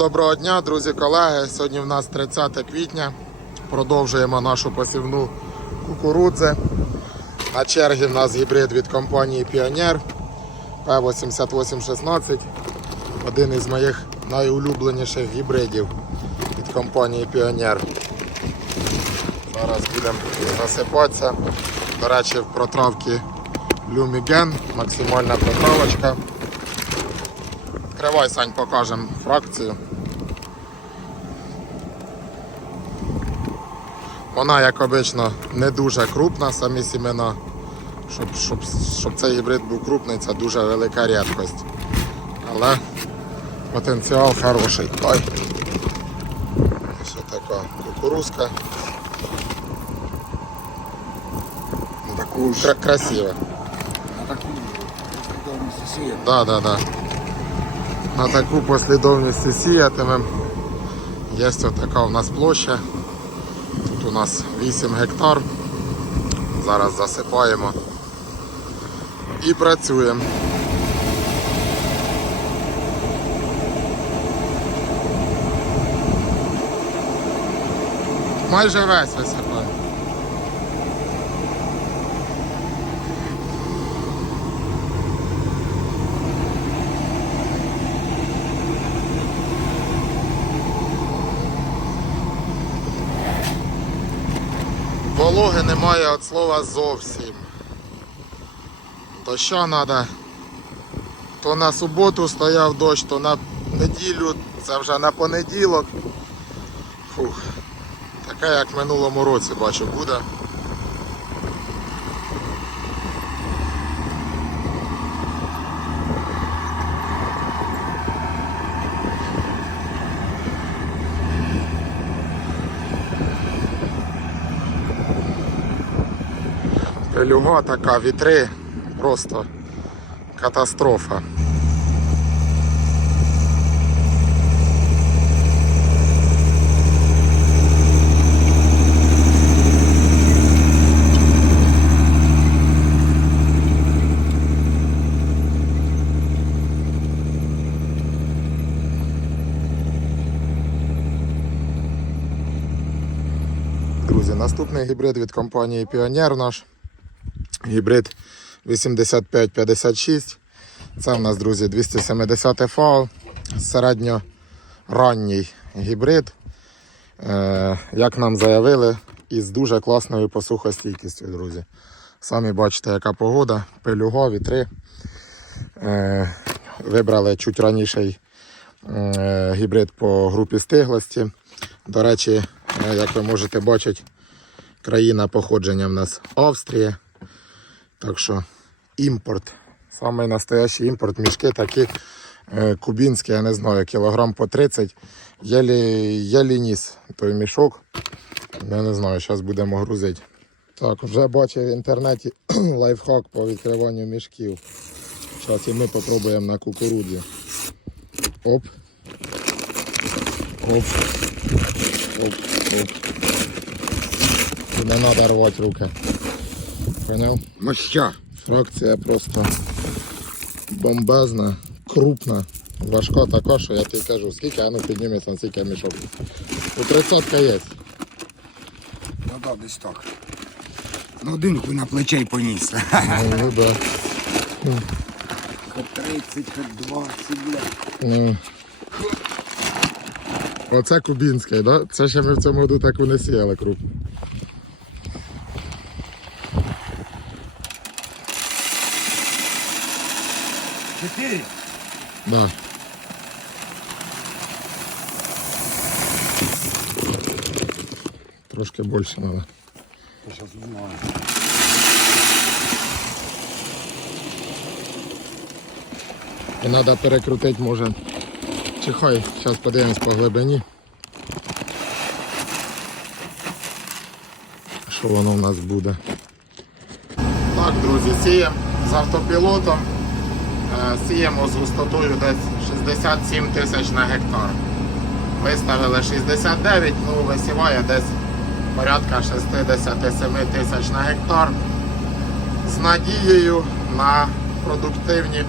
доброго дня, друзі, колеги. Сьогодні в нас 30 квітня. Продовжуємо нашу посівну кукурудзи. На черзі в нас гібрид від компанії Піонер P8816. Один із моїх найулюбленіших гібридів від компанії Піонер. Зараз будемо засипатися. До речі, в протравці Люміген, максимальна протравочка. Відкривай, Сань, покажемо фракцію. Вона, як обично, не дуже крупна, самі сімена. Щоб, щоб, щоб цей гібрид був крупний, це дуже велика рідкость. Але потенціал хороший. Ой. Ось така кукурузка. Таку Кра- красива. на таку послідовність сіє. Да, да, да. На таку послідовність сіятимем. Є ось така у нас площа. У нас 8 гектар. Зараз засипаємо і працюємо. Майже весь висипаємо. Вологи немає від слова зовсім. То що треба? То на суботу стояв дощ, то на неділю, це вже на понеділок. Фух. така як в минулому році бачу буде. Пелюга така, вітри, просто катастрофа. Друзі, наступний гібрид від компанії Pioneer наш. Гібрид 8556. Це в нас, друзі, 270 фау. Середньоранній гібрид. Е, як нам заявили, із дуже класною посухостійкістю, друзі. Самі бачите, яка погода, пилюга, вітри. Е, вибрали чуть раніший е, гібрид по групі стиглості. До речі, як ви можете бачити, країна походження в нас Австрія. Так що імпорт. Самий настоящий імпорт. Мішки такі е, кубінські, я не знаю, кілограм по 30. Єлі, ніс той мішок. Я не знаю, зараз будемо грузити. Так, вже бачив в інтернеті лайфхак по відкриванню мішків. Зараз і ми спробуємо на кукурудзі. Оп. Оп. Оп. Оп. Не треба рвати руки. Поняв? Моща. Фракція просто бомбезна, крупна, важка така, що я тобі кажу, скільки, а ну підніметься скільки мішок. У 30 є. Ну да, десь так. Ну один хуй на плече й поніс. Ну, ну да. Хоч 30, хоч 20, бля. Ну. Оце кубінське, да? Це ще ми в цьому году так не сіяли крупно. Чотири? Да. Трошки треба. Я зараз узнаю. І треба перекрутити, може. Чи хай, зараз подивимось по глибині. Що воно в нас буде. Так, друзі, сіємо з автопілотом. Е, Сіємо з густотою десь 67 тисяч на гектар. Виставили 69, ну висіває десь порядка 67 тисяч на гектар. З надією на продуктивні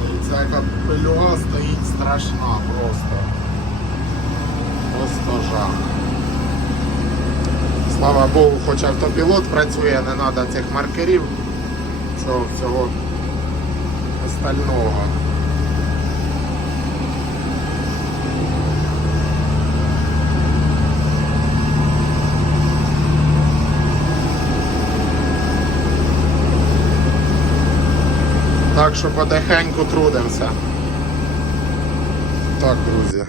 Дивіться, яка пилюга стоїть страшна просто. Просто жах. Слава Богу, хоч автопілот працює, не треба цих маркерів, цього всього остального. Так що потихеньку трудимося. Так, друзі,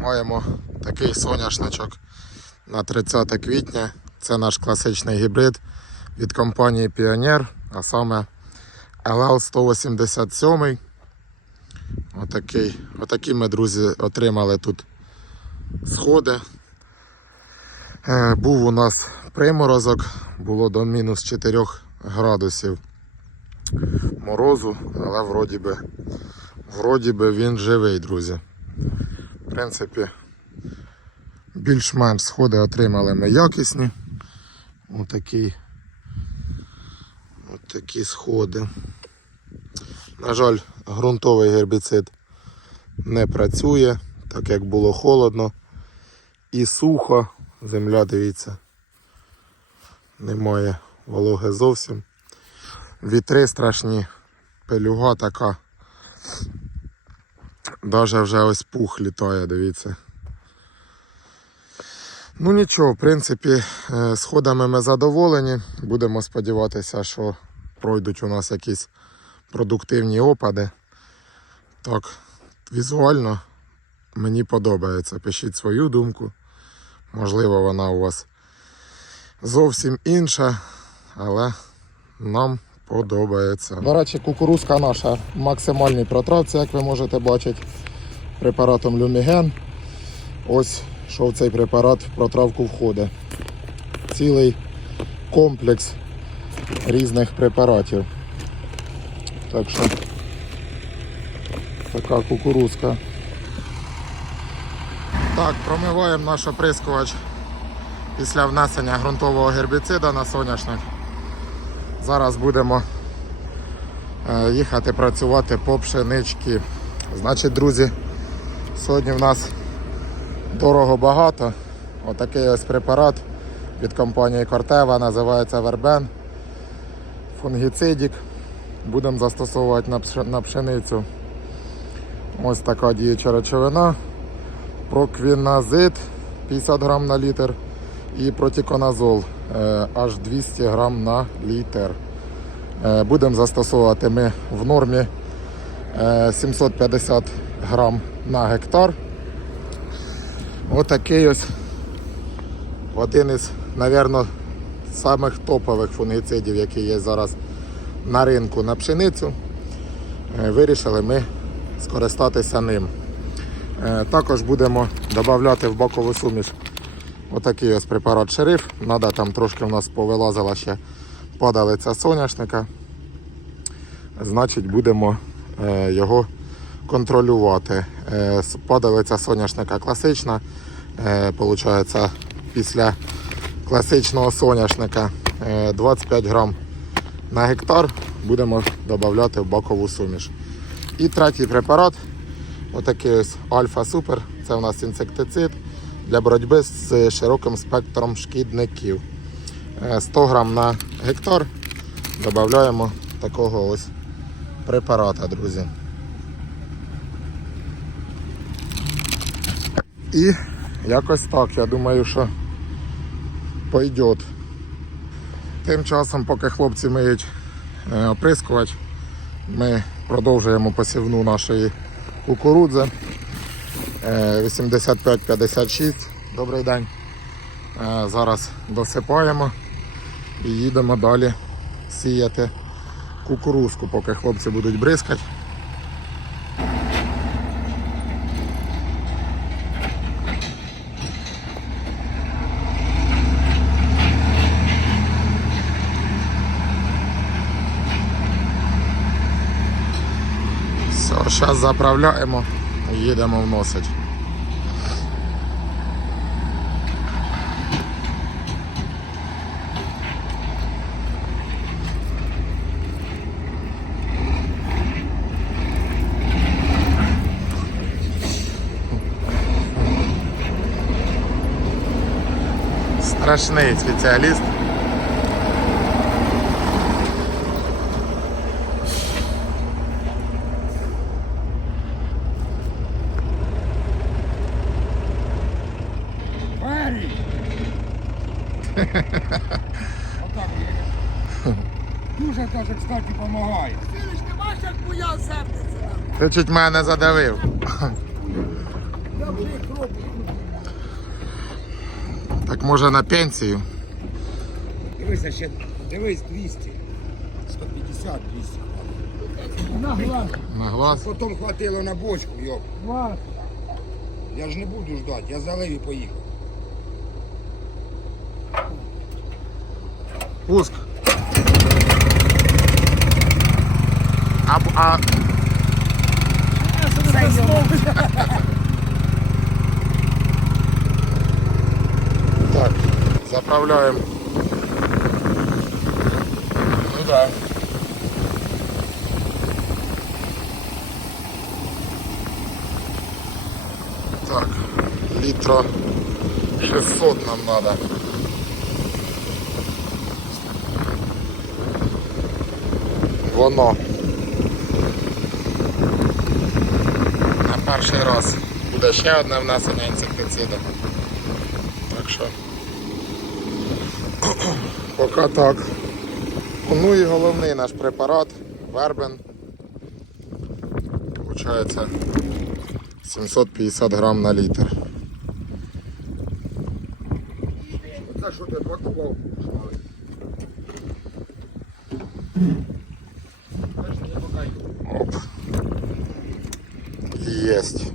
маємо такий соняшничок на 30 квітня. Це наш класичний гібрид від компанії Pioneer, а саме LL187. Отакий, отакі ми, друзі, отримали тут сходи. Е, Був у нас приморозок, було до мінус 4 градусів морозу, але вроді би, вроді би він живий, друзі. В принципі, більш-менш сходи отримали ми якісні. Отакі, отакі сходи. На жаль, ґрунтовий гербіцид не працює, так як було холодно і сухо. Земля, дивіться, немає вологи зовсім. Вітри страшні, пелюга така. Даже вже ось пух літає, дивіться. Ну нічого, в принципі, е, сходами ми задоволені. Будемо сподіватися, що пройдуть у нас якісь продуктивні опади. Так, візуально мені подобається. Пишіть свою думку. Можливо, вона у вас зовсім інша, але нам подобається. До речі, кукурузка наша в максимальній протравці, як ви можете бачити, препаратом Люміген. Ось що цей препарат в протравку входить. Цілий комплекс різних препаратів. Так що така кукурузка. Так, промиваємо наш оприскувач після внесення ґрунтового гербіцида на соняшник. Зараз будемо е, їхати працювати по пшенички. Значить, друзі, сьогодні в нас дорого багато. Отакий ось препарат від компанії Кортева називається Вербен. Фунгіцидік. Будемо застосовувати на пшеницю. Ось така діюча речовина. Проквіназид 50 грам на літр і протиконазол е, аж 200 грам на літр. Е, Будемо застосовувати ми в нормі е, 750 грам на гектар. Отакий ось один із, мабуть, самих топових фунгіцидів, які є зараз на ринку на пшеницю. Е, Вирішили ми скористатися ним. Е, Також будемо додати в бакову суміш отакий ось препарат шериф. Надо там трошки в нас повилазила ще падалиця соняшника. Значить, будемо е, його контролювати. Падалиця соняшника класична. Е, Получається, після класичного соняшника е, 25 грам на гектар будемо додати в бакову суміш. І третій препарат Отакий ось Альфа Супер. Це у нас інсектицид для боротьби з широким спектром шкідників. Е, 100 грам на гектар додаємо такого ось препарата, друзі. І якось так, я думаю, що пойдет. Тим часом, поки хлопці миють е, оприскувач, ми продовжуємо посівну нашої кукурудзи. Е, 85-56. Добрий день. Е, Зараз досипаємо і їдемо далі сіяти кукурузку, поки хлопці будуть бризкати. заправляємо, їдемо вносить. Страшний спеціаліст. Дуже каже, кстати, допомагає. Ти бачиш, як боя сердиться. Ти чуть мене задавив. Я вже їх роблю. Так може на пенсію? Дивися ще, дивись 200. 150, 200. На глаз. На глаз. Потім хватило на бочку, йоп. Глаз. Я ж не буду ждати, я залив і поїхав. Пуск. А, а Це знову. так, заправляємо. Ну да. Так, літра 600 нам надо. Воно. Перший раз буде ще одне внесення інсектициду. Так що. Поки так. Ну і головний наш препарат Вербен. Получається 750 грам на літр. Оце що ти два шмали. Оп. Єсть.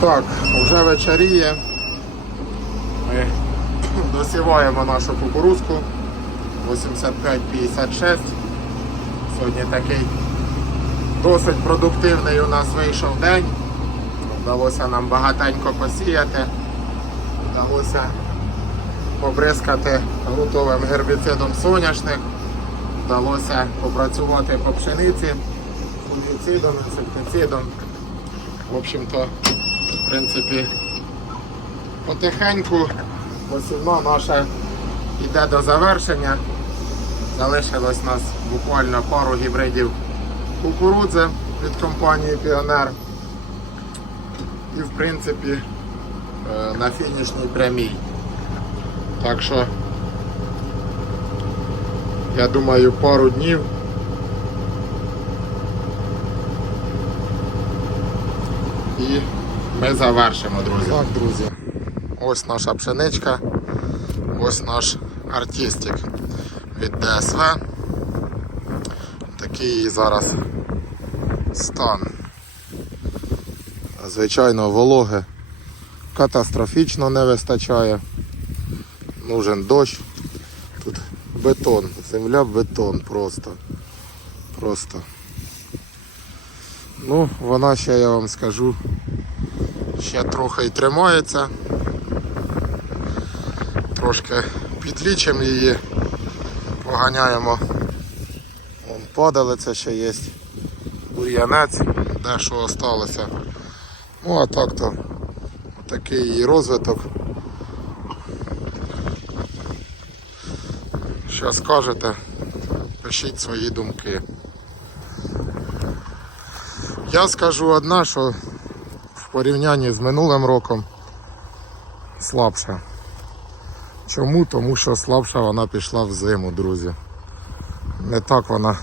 Так, вже вечоріє. Ми досіваємо нашу кукурузку 85-56. Сьогодні такий досить продуктивний у нас вийшов день. Вдалося нам багатенько посіяти. Вдалося побризкати грунтовим гербіцидом соняшник. Вдалося попрацювати по пшениці фунгіцидом, інсектицидом. В общем-то, в принципі, потихеньку посівна наша йде до завершення. Залишилось у нас буквально пару гібридів кукурудзи від компанії Піонер. І в принципі е, на фінішній прямій. Так що я думаю пару днів. І ми завершимо, друзі. Так, друзі. Ось наша пшеничка. Ось наш артистик від ДСВ. Такий зараз стан. Звичайно, вологи катастрофічно не вистачає нужен дощ. Бетон, земля бетон просто. Просто. Ну, вона ще, я вам скажу, ще трохи й тримається. Трошки підлічимо її, поганяємо. Вон падалиця ще є. Бур'янець, де що осталося. Ну а так то такий її розвиток. Що скажете, пишіть свої думки. Я скажу одне, що в порівнянні з минулим роком слабша. Чому? Тому що слабша вона пішла в зиму, друзі. Не так вона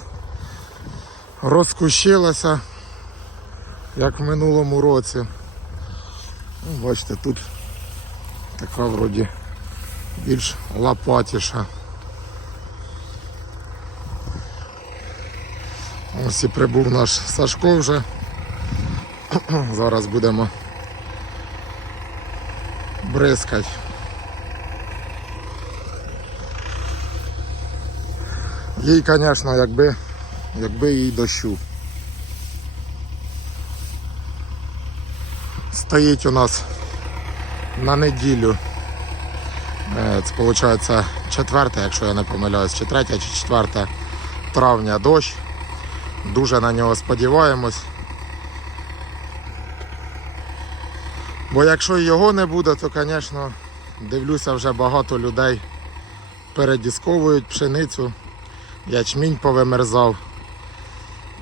розкущилася, як в минулому році. Ну, бачите, тут така вроді більш лопатіша. Ось і прибув наш Сашко вже. Зараз будемо бризкати. Їй, звісно, якби, якби їй дощу. Стоїть у нас на неділю. Е, Це виходить 4, якщо я не помиляюсь, чи 3 чи 4 травня дощ. Дуже на нього сподіваємось. Бо якщо його не буде, то, звісно, дивлюся, вже багато людей передісковують пшеницю, ячмінь повимерзав.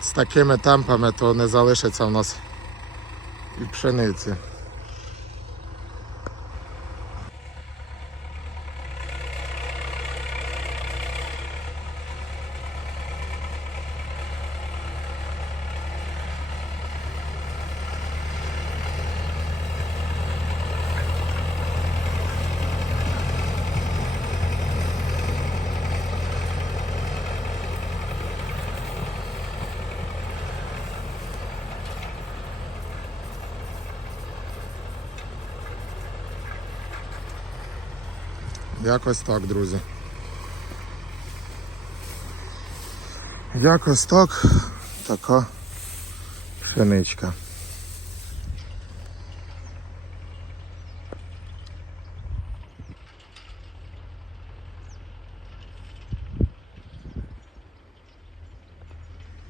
З такими темпами то не залишиться в нас і пшениці. Якось так, друзі. Якось так. Така пшеничка.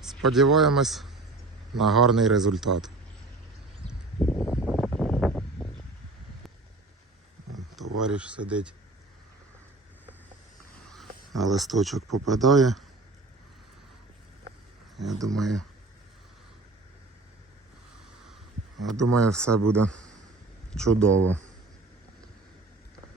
Сподіваємось на гарний результат. Товариш сидить. На листочок попадає. Я думаю. Я думаю, все буде чудово.